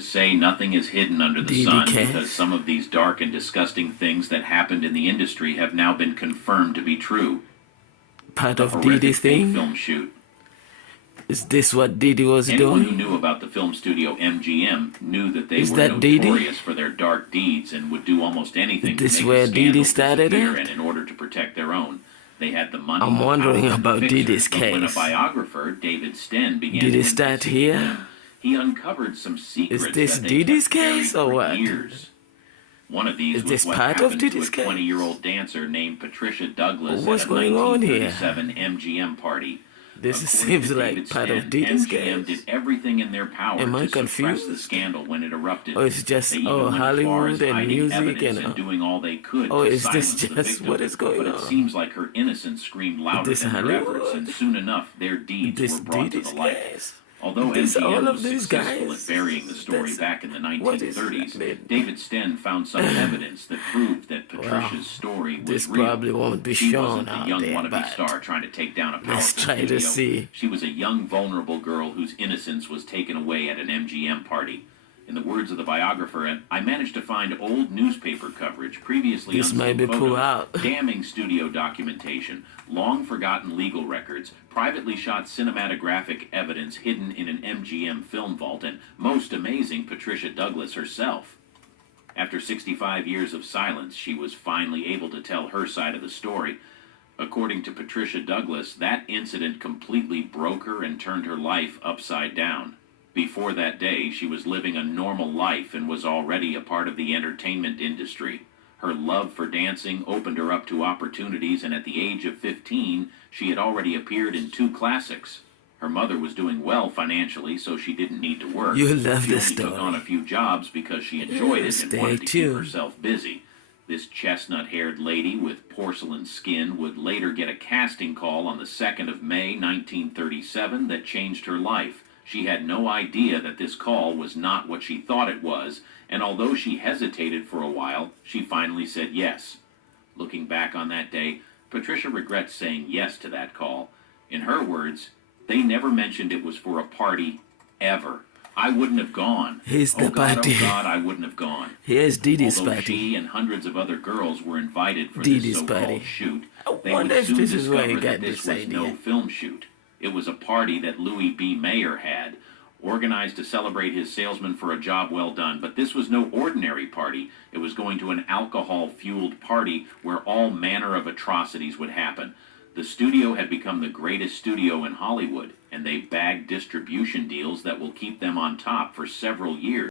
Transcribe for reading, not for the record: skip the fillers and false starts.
say nothing is hidden under the Diddy sun Cash. because some of these dark and disgusting things that happened in the industry have now been confirmed to be true. Part The of horrific Diddy's fake thing? film shoot. Is this what Diddy was Anyone who doing? knew about the film studio MGM knew that they Is were that Diddy? notorious for their dark deeds and would do almost anything to Is this make where a Diddy scandal started disappear, it? and in order to protect their own. They had the money, I'm the wondering power, and the about fixtures, Diddy's but when a case. biographer, David Sten, began Did to it start investigate here? them, he uncovered some secrets Is this that they Diddy's kept buried case or for what? years. One of these Is was this what part of happened to a Diddy's case? 20-year-old dancer named Patricia Douglas What's at a going on here? 1937 MGM party. This According seems to like David part Sten, of Diddy's MGM case. did everything in their power Am I to suppress the confused? scandal when it erupted. Or it's just They even went as far Hollywood as and hiding music evidence and and doing all they could or to is this silence the just victim. what is going But it on? seems like her innocence screamed louder This than her efforts, Hollywood? and soon enough their deeds This were brought to Diddy's the light. case? Although This all MGM of was these successful guys? at burying the story That's- back in the what is 1930s, happening? David Sten found some evidence that proved that Patricia's story was This real. probably won't be She shown wasn't a out young there, wannabe but star trying to take down a powerful let's try studio. to see. She was a young, vulnerable girl whose innocence was taken away at an MGM party. In the words of the biographer, I managed to find old newspaper coverage, previously This might unseen be pulled photos, out. damning studio documentation, long-forgotten legal records, privately shot cinematographic evidence hidden in an MGM film vault, and, most amazing, Patricia Douglas herself. After 65 years of silence, she was finally able to tell her side of the story. According to Patricia Douglas, that incident completely broke her and turned her life upside down. Before that day, she was living a normal life and was already a part of the entertainment industry. Her love for dancing opened her up to opportunities, and at the age of 15, she had already appeared in 2 classics. Her mother was doing well financially, so she didn't need to work. You love She this only took on a story. few jobs because she enjoyed it and Stay wanted to keep tuned. herself busy. This chestnut-haired lady with porcelain skin would later get a casting call on the 2nd of May, 1937 that changed her life. She had no idea that this call was not what she thought it was, and although she hesitated for a while, she finally said yes. Looking back on that day, Patricia regrets saying yes to that call. In her words, they never mentioned it was for a party, ever. I wouldn't have gone. Here's the Oh party. God, I wouldn't have gone. Here's Diddy's Although party. she and hundreds of other girls were invited for Diddy's this so-called party. shoot, I they wonder would if soon this is where he discover got that this this was no idea. film shoot. It was a party that Louis B. Mayer had, organized to celebrate his salesman for a job well done. But this was no ordinary party. It was going to an alcohol-fueled party where all manner of atrocities would happen. The studio had become the greatest studio in Hollywood, and they bagged distribution deals that will keep them on top for several years.